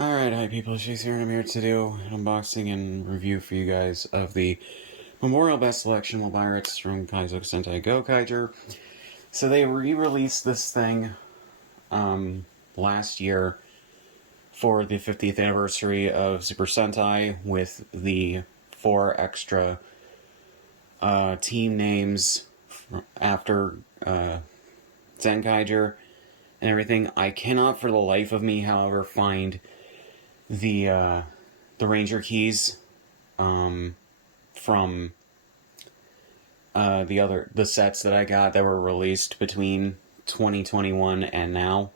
Alright, hi people, Scsigs here, and I'm here to do an unboxing and review for you guys of the Memorial Best Selection Mobirates from Kaizoku Sentai Gokaiger. So they re-released this thing last year for the 50th anniversary of Super Sentai with the 4 extra team names after Zenkaiger and everything. I cannot for the life of me, however, find the Ranger keys from the sets that I got that were released between 2021 and now,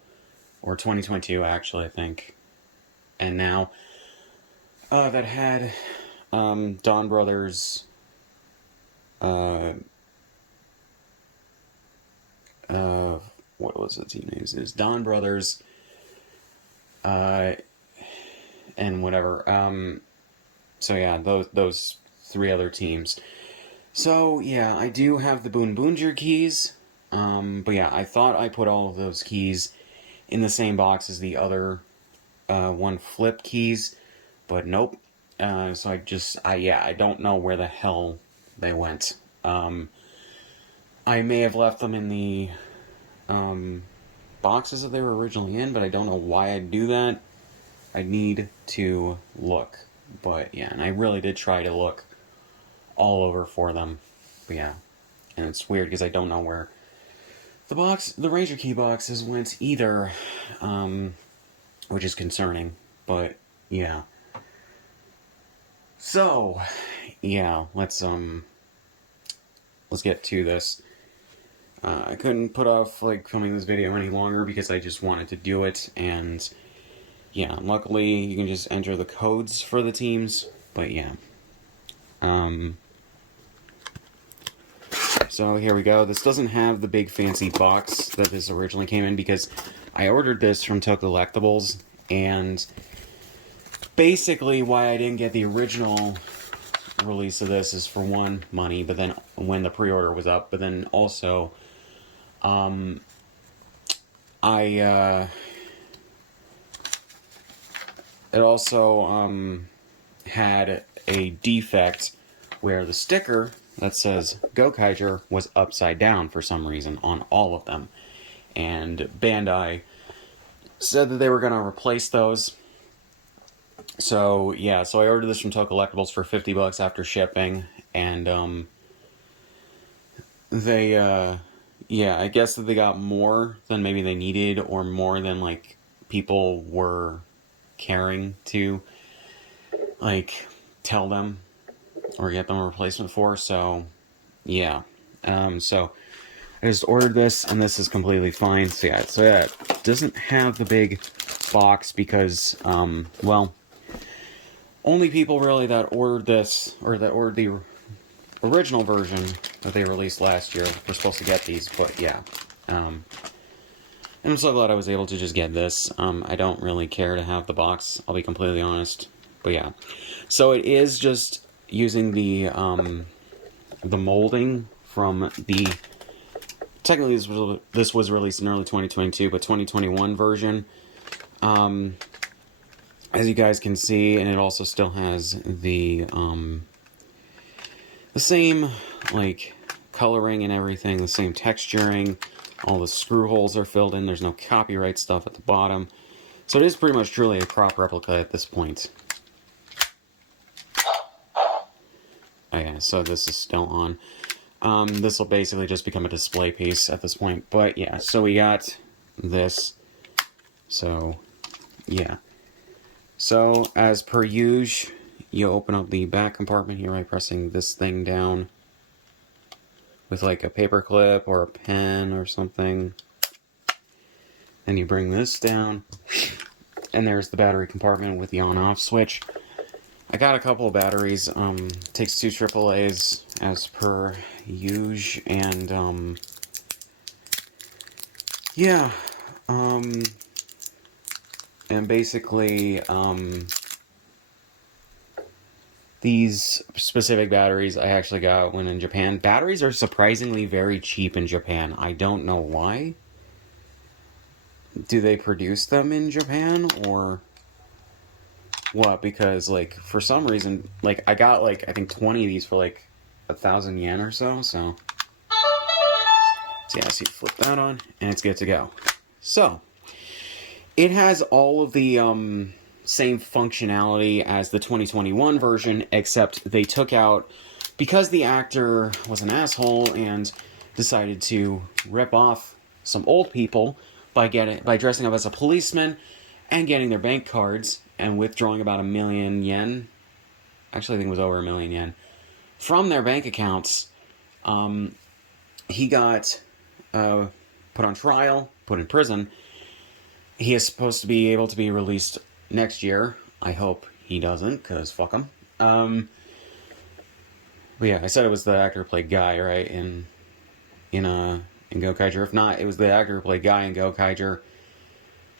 or 2022 actually, I think, and now, that had Don Brothers what was the team names? Is Don Brothers and whatever. So yeah, those 3 other teams. So yeah, I do have the Boonboonjer keys. But yeah, I thought I put all of those keys in the same box as the other 1 flip keys, but nope. So I don't know where the hell they went. I may have left them in the boxes that they were originally in, but I don't know why I'd do that. I need to look. But yeah, and I really did try to look all over for them. But yeah, and it's weird because I don't know where the Ranger key boxes went either, which is concerning. But yeah. So yeah, let's get to this. I couldn't put off filming this video any longer because I just wanted to do it, and yeah, luckily you can just enter the codes for the teams, but yeah. So here we go. This doesn't have the big fancy box that this originally came in because I ordered this from Collectibles, and basically why I didn't get the original release of this is, for one, money, but then when the pre-order was up, but then also it also had a defect where the sticker that says Gokaiger was upside down for some reason on all of them. And Bandai said that they were going to replace those. So, yeah, so I ordered this from Collectibles for $50 after shipping, and they, yeah, I guess that they got more than maybe they needed, or more than, people were caring to, tell them or get them a replacement for, so, yeah. So, I just ordered this, and this is completely fine. So yeah, it doesn't have the big box because, well, only people really that ordered this, or that ordered the original version that they released last year, were supposed to get these, but yeah. And I'm so glad I was able to just get this. I don't really care to have the box, I'll be completely honest. But yeah. So it is just using the molding from the... Technically, this was released in early 2022, but 2021 version. As you guys can see, and it also still has the same, coloring and everything, the same texturing. All the screw holes are filled in. There's no copyright stuff at the bottom. So it is pretty much truly a crop replica at this point. Okay, so this is still on. This will basically just become a display piece at this point. But yeah, so we got this. So, yeah. So, as per usual, you open up the back compartment here by pressing this thing down with a paper clip or a pen or something. Then you bring this down, and there's the battery compartment with the on-off switch. I got a couple of batteries. Takes 2 AAAs as per usual, and yeah, and basically, these specific batteries I actually got when in Japan. Batteries are surprisingly very cheap in Japan. I don't know why. Do they produce them in Japan, or What? Because, like, for some reason, like, I got, like, I think 20 of these for, like, 1,000 yen or so, so yeah, so you flip that on, and it's good to go. So, it has all of the, same functionality as the 2021 version, except they took out, because the actor was an asshole and decided to rip off some old people by dressing up as a policeman and getting their bank cards and withdrawing about 1,000,000 yen. Actually, I think it was over 1,000,000 yen from their bank accounts. He got put on trial, put in prison. He is supposed to be able to be released next year. I hope he doesn't, because fuck him. But yeah, I said it was the actor who played Guy, right, in Gokaiger. If not, it was the actor who played Guy in Gokaiger.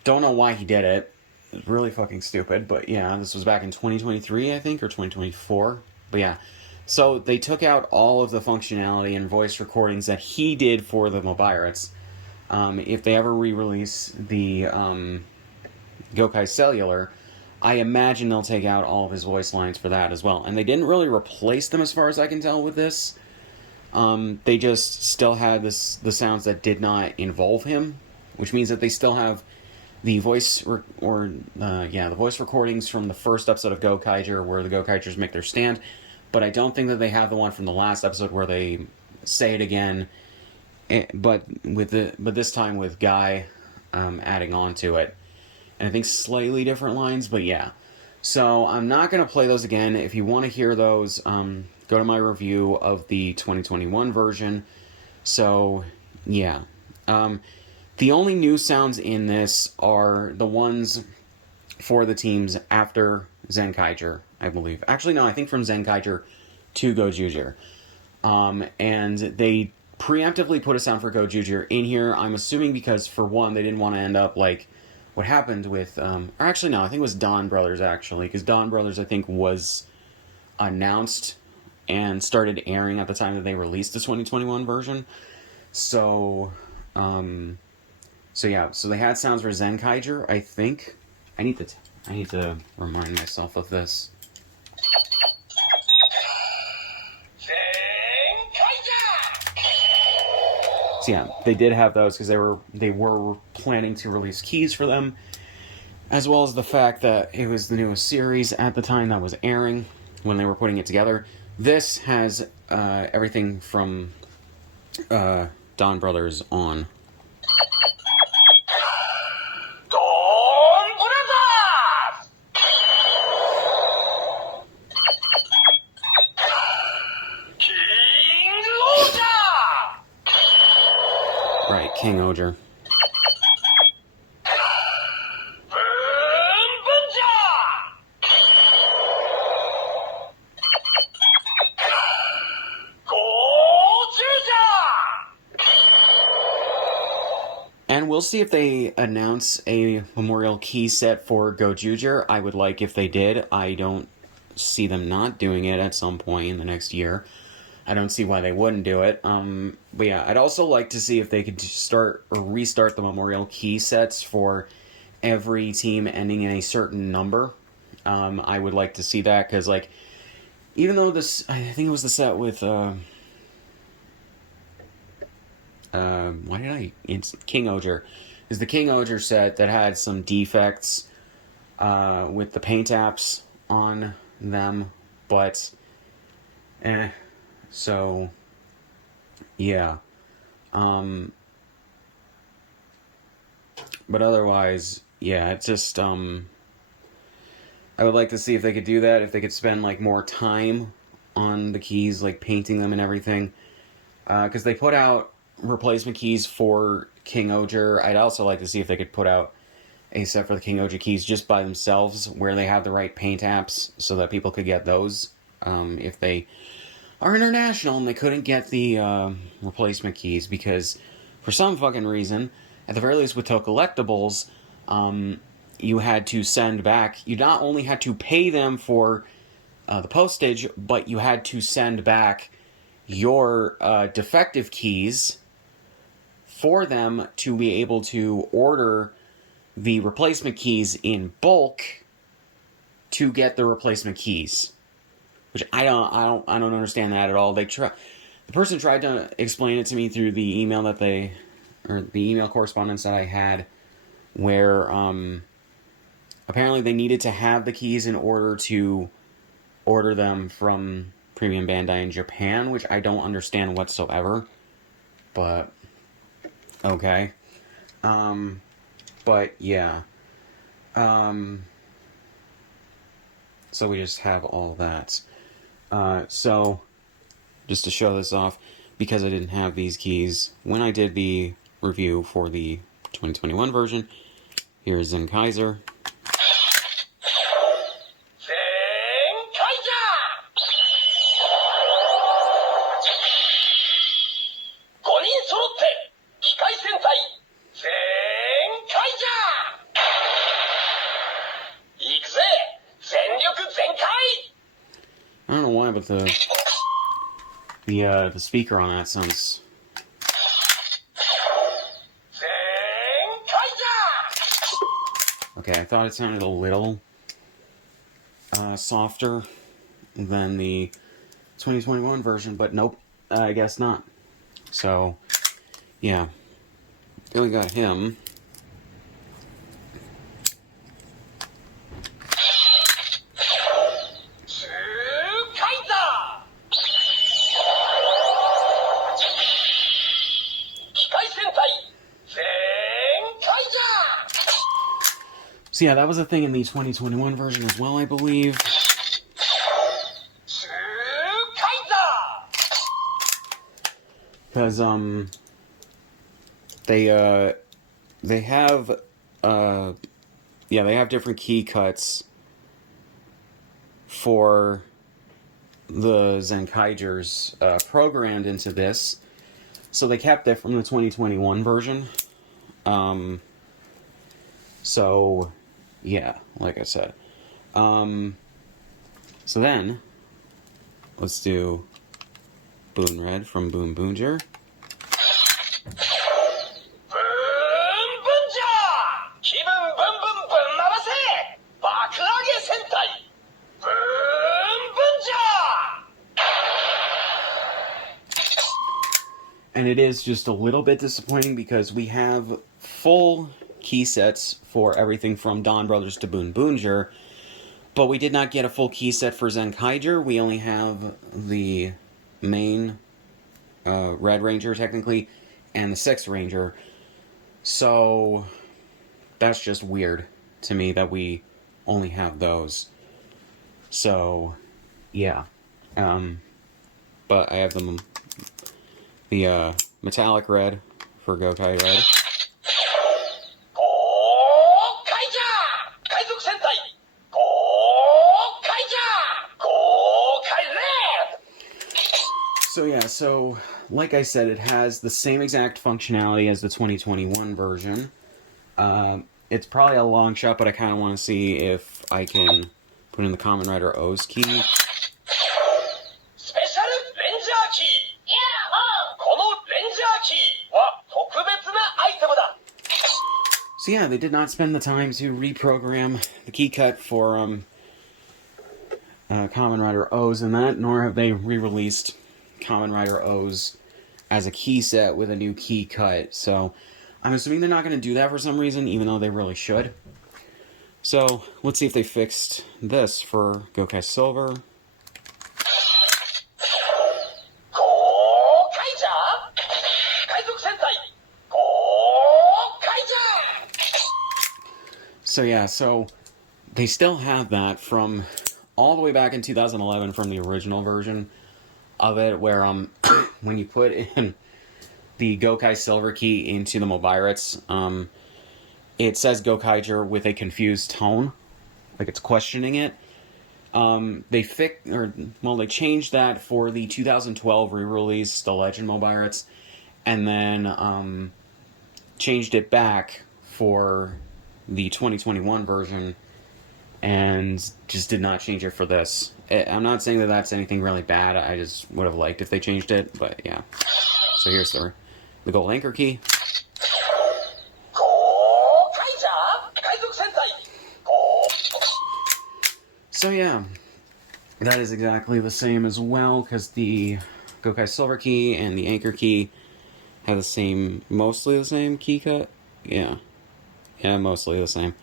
Don't know why he did it. It was really fucking stupid, but yeah, this was back in 2023, I think, or 2024. But yeah, so they took out all of the functionality and voice recordings that he did for the Mobirates. If they ever re-release the Gokai Cellular, I imagine they'll take out all of his voice lines for that as well. And they didn't really replace them as far as I can tell with this. They just still had the sounds that did not involve him, which means that they still have the voice the voice recordings from the first episode of Gokaiger where the Gokaigers make their stand, but I don't think that they have the one from the last episode where they say it again. But this time with Guy adding on to it, and I think slightly different lines, but yeah. So I'm not going to play those again. If you want to hear those, go to my review of the 2021 version. So yeah, the only new sounds in this are the ones for the teams after Zenkaiger, I believe. Actually, no, I think from Zenkaiger to Gojujir. And they preemptively put a sound for Gojujir in here, I'm assuming because, for one, they didn't want to end up like what happened with... or actually, no, I think it was Dawn Brothers, actually, because Dawn Brothers, I think, was announced and started airing at the time that they released the 2021 version. So yeah, so they had sounds for Zenkaiger, I think. I need to remind myself of this. So yeah, they did have those because they were planning to release keys for them, as well as the fact that it was the newest series at the time that was airing when they were putting it together. This has everything from Dawn Brothers on. Right, King Oger. And we'll see if they announce a memorial key set for Gojujir. I would like if they did. I don't see them not doing it at some point in the next year. I don't see why they wouldn't do it. But yeah, I'd also like to see if they could start or restart the memorial key sets for every team ending in a certain number. I would like to see that, because, like, even though this... I think it was the set with... It's King Oger. Is the King Oger set that had some defects with the paint apps on them, but so yeah. But otherwise, yeah, it's just I would like to see if they could do that, if they could spend like more time on the keys, like painting them and everything, because they put out replacement keys for King Oger. I'd also like to see if they could put out a set for the King Oger keys just by themselves, where they have the right paint apps, so that people could get those if they are international and they couldn't get the replacement keys, because for some fucking reason, at the very least with Toa Collectibles, you had to send back... You not only had to pay them for the postage, but you had to send back your defective keys for them to be able to order the replacement keys in bulk to get the replacement keys, which I don't understand that at all. The person tried to explain it to me through the email the email correspondence that I had, where apparently they needed to have the keys in order to order them from Premium Bandai in Japan, which I don't understand whatsoever. But okay. But yeah. So we just have all that. So just to show this off, because I didn't have these keys when I did the review for the 2021 version, here's Kaizoku. I don't know why, but the speaker on that sounds. Okay, I thought it sounded a little softer than the 2021 version, but nope, I guess not. So, yeah, then we got him. So yeah, that was a thing in the 2021 version as well, I believe. Because they have they have different key cuts for the Zenkaigers programmed into this. So they kept it from the 2021 version. So yeah, like I said. So then, let's do Boon Red from Boon Boonjer. And it is just a little bit disappointing because we have full key sets for everything from Dawn Brothers to Boon Boonjer, but we did not get a full key set for Zenkaiger. We only have the main Red Ranger, technically, and the 6th Ranger. So that's just weird to me that we only have those. So, yeah. But I have the metallic red for Gokaiger Red. So yeah, so like I said, it has the same exact functionality as the 2021 version. It's probably a long shot, but I kind of want to see if I can put in the Kamen Rider O's key. So yeah, they did not spend the time to reprogram the key cut for Kamen Rider O's in that, nor have they re-released Kamen Rider O's as a key set with a new key cut. So I'm assuming they're not going to do that for some reason, even though they really should. So let's see if they fixed this for Gokai Silver. So yeah, so they still have that from all the way back in 2011 from the original version of it, where when you put in the Gokai Silver key into the Mobirates, it says Gokaiger with a confused tone, like it's questioning it. They changed that for the 2012 re-release, the Legend Mobirates, and then changed it back for the 2021 version, and just did not change it for this. I'm not saying that that's anything really bad. I just would have liked if they changed it, but yeah. So here's the gold anchor key. So yeah, that is exactly the same as well, because the Gokai Silver Key and the Anchor Key have the same, mostly the same key cut. Yeah, mostly the same.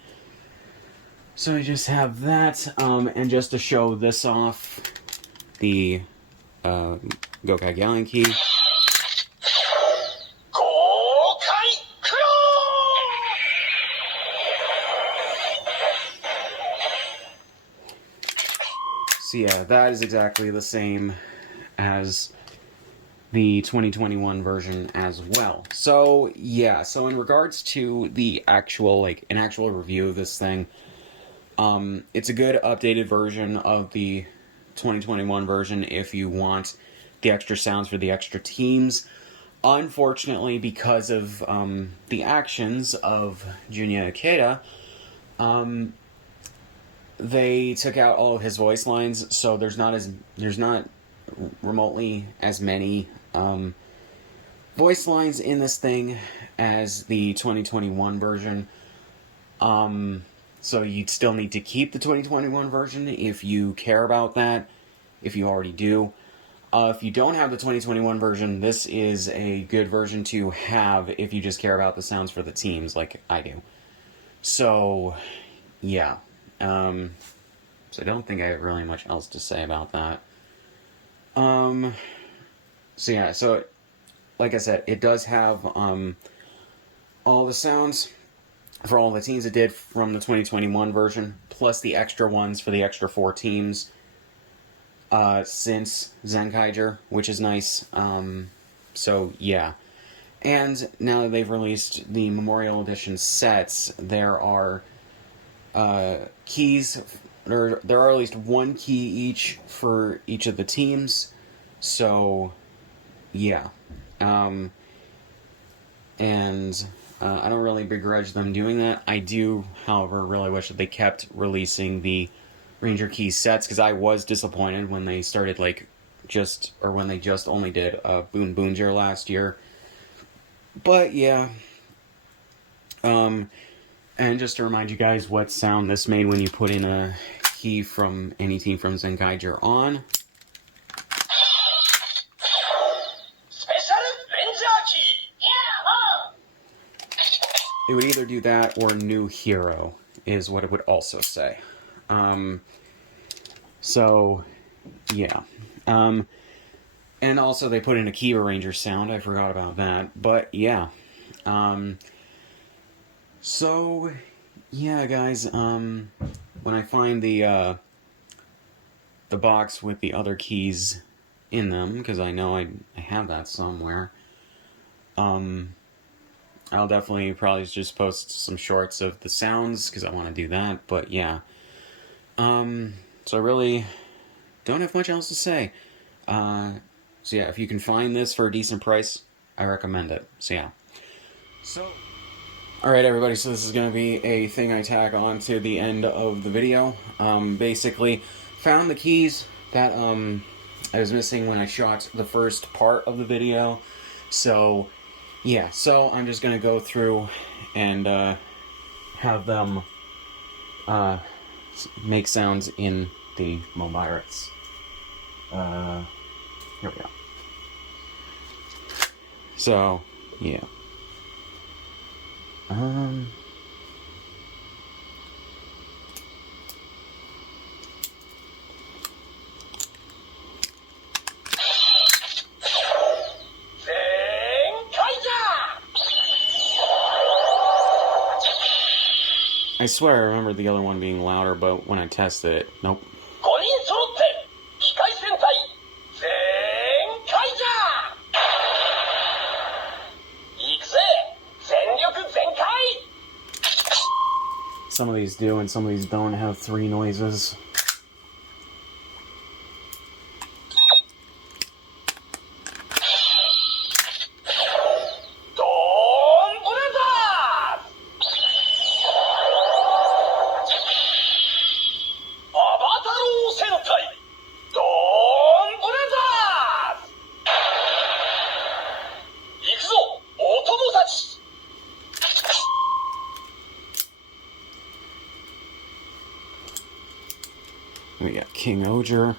So I just have that, and just to show this off, the Gokai Gallon Key. So yeah, that is exactly the same as the 2021 version as well. So yeah, so in regards to the actual, an actual review of this thing, it's a good updated version of the 2021 version if you want the extra sounds for the extra teams. Unfortunately, because of the actions of Junya Ikeda, they took out all of his voice lines, so there's not remotely as many voice lines in this thing as the 2021 version. So you'd still need to keep the 2021 version if you care about that, if you already do. If you don't have the 2021 version, this is a good version to have if you just care about the sounds for the teams, like I do. So, yeah. So I don't think I have really much else to say about that. So yeah, so like I said, it does have all the sounds for all the teams it did from the 2021 version, plus the extra ones for the extra 4 teams since Gokaiger, which is nice. So yeah. And now that they've released the Memorial Edition sets, there are keys. There are at least 1 key each for each of the teams. So, yeah. And I don't really begrudge them doing that. I do, however, really wish that they kept releasing the Ranger Key sets, because I was disappointed when they started, when they just only did Boon Boonjer last year. But, yeah. And just to remind you guys what sound this made when you put in a key from any team from Gokaiger on. It would either do that or New Hero, is what it would also say. So, yeah. And also they put in a Kiva Ranger sound, I forgot about that, but yeah. So, yeah, guys, when I find the box with the other keys in them, because I know I have that somewhere, I'll definitely probably just post some shorts of the sounds, because I want to do that, but yeah. So I really don't have much else to say. So yeah, if you can find this for a decent price, I recommend it. So yeah. Alright everybody, so this is going to be a thing I tag on to the end of the video. Basically, found the keys that I was missing when I shot the first part of the video. So, yeah, so I'm just going to go through and have them make sounds in the Mobirates. Here we go. So, yeah. I swear I remember the other one being louder, but when I tested it, nope. Some of these do, and some of these don't have 3 noises. We got King Oger.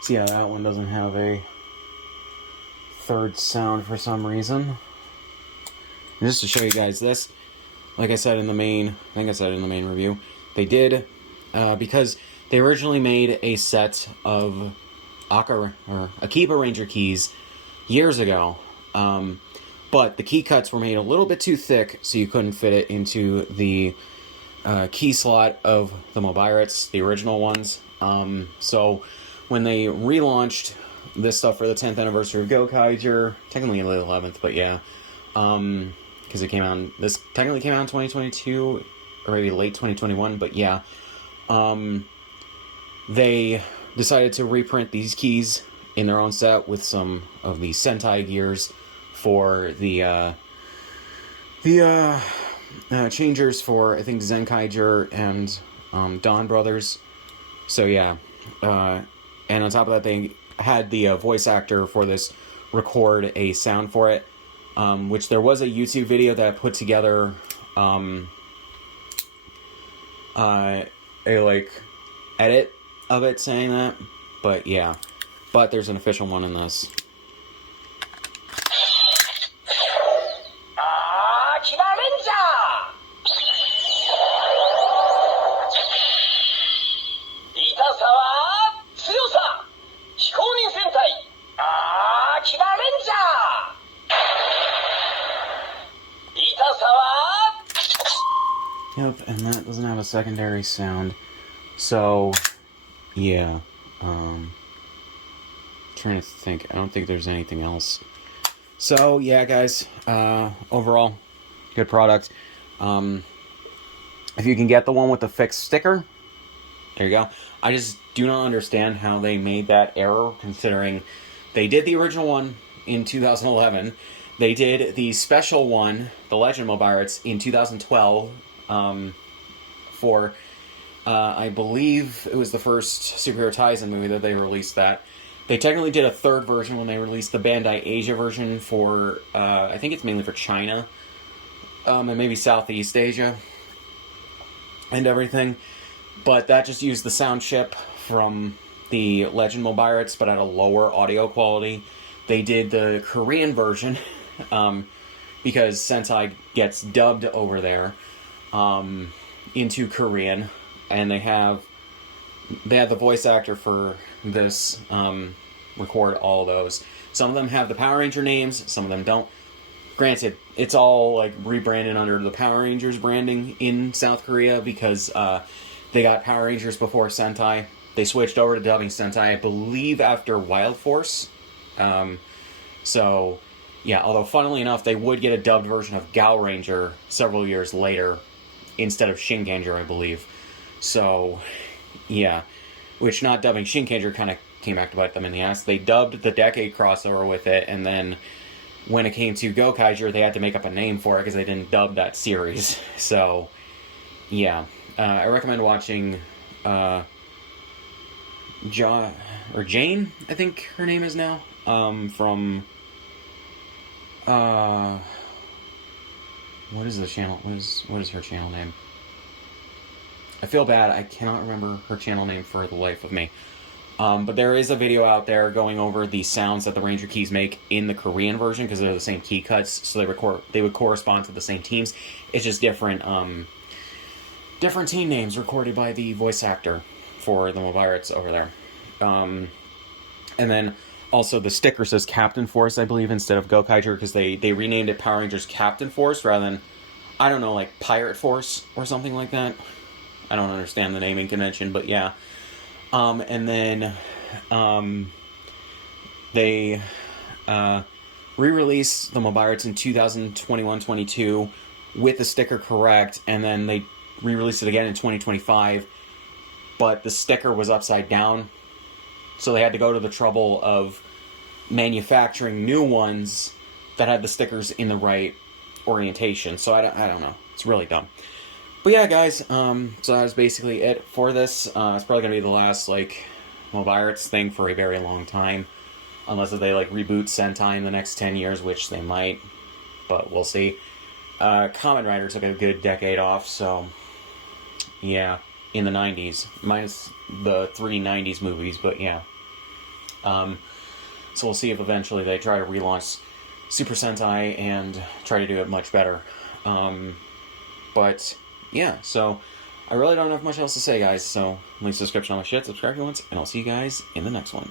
See how that one doesn't have a third sound for some reason. And just to show you guys this, like I said in the main, I think I said in the main review, they did, because they originally made a set of Akiba Ranger keys years ago, but the key cuts were made a little bit too thick, so you couldn't fit it into the key slot of the Mobirates, the original ones. So when they relaunched this stuff for the 10th anniversary of Gokaiger, technically the 11th, but yeah, because it came out, this technically came out in 2022, or maybe late 2021, but yeah, they decided to reprint these keys in their own set with some of the Sentai gears for the changers for, I think, Zenkaiger and Dawn Brothers. So yeah, and on top of that, they had the voice actor for this record a sound for it, which there was a YouTube video that put together a like edit of it saying that, but yeah, but there's an official one in this. Yep, and that doesn't have a secondary sound. So, yeah. Trying to think. I don't think there's anything else. So, yeah, guys. Overall, good product. If you can get the one with the fixed sticker, there you go. I just do not understand how they made that error, considering they did the original one in 2011. They did the special one, the Legend Mobirates, in 2012. For, I believe it was the first Superhero Taisen movie that they released that. They technically did a third version when they released the Bandai Asia version for, I think it's mainly for China, and maybe Southeast Asia, and everything. But that just used the sound chip from the Legend Mobirates, but at a lower audio quality. They did the Korean version, because Sentai gets dubbed over there, into Korean, and they have the voice actor for this record all those. Some of them have the Power Ranger names, some of them don't. Granted, it's all like rebranded under the Power Rangers branding in South Korea, because they got Power Rangers before Sentai. They switched over to dubbing Sentai, I believe, after Wild Force. So yeah, although funnily enough, they would get a dubbed version of Gao Ranger several years later instead of Shinkanger, I believe. So, yeah. Which, not dubbing Shinkanger kind of came back to bite them in the ass. They dubbed the Decade crossover with it, and then when it came to Gokaiger, they had to make up a name for it because they didn't dub that series. So, yeah. I recommend watching Jane, I think her name is now, from... what is the channel? What is her channel name? I feel bad. I cannot remember her channel name for the life of me. But there is a video out there going over the sounds that the Ranger keys make in the Korean version, because they're the same key cuts, so they would correspond to the same teams. It's just different different team names recorded by the voice actor for the Mobirates over there. And then also the sticker says Captain Force, I believe, instead of Gokaiger, because they renamed it Power Rangers Captain Force rather than, I don't know, like Pirate Force or something like that. I don't understand the naming convention, but yeah. And then they re-released the Mobirates in 2021-22 with the sticker correct, and then they re-released it again in 2025, but the sticker was upside down, so they had to go to the trouble of manufacturing new ones that had the stickers in the right orientation. So I don't know. It's really dumb. But yeah, guys, so that was basically it for this. It's probably going to be the last, like, Mobirates thing for a very long time. Unless if they, like, reboot Sentai in the next 10 years, which they might. But we'll see. Kamen Rider took a good decade off, so... yeah, in the 90s. Minus the 3 90s movies, but yeah. So we'll see if eventually they try to relaunch Super Sentai and try to do it much better. But, yeah, so I really don't have much else to say, guys. So leave a subscription on my shit, subscribe if you want, and I'll see you guys in the next one.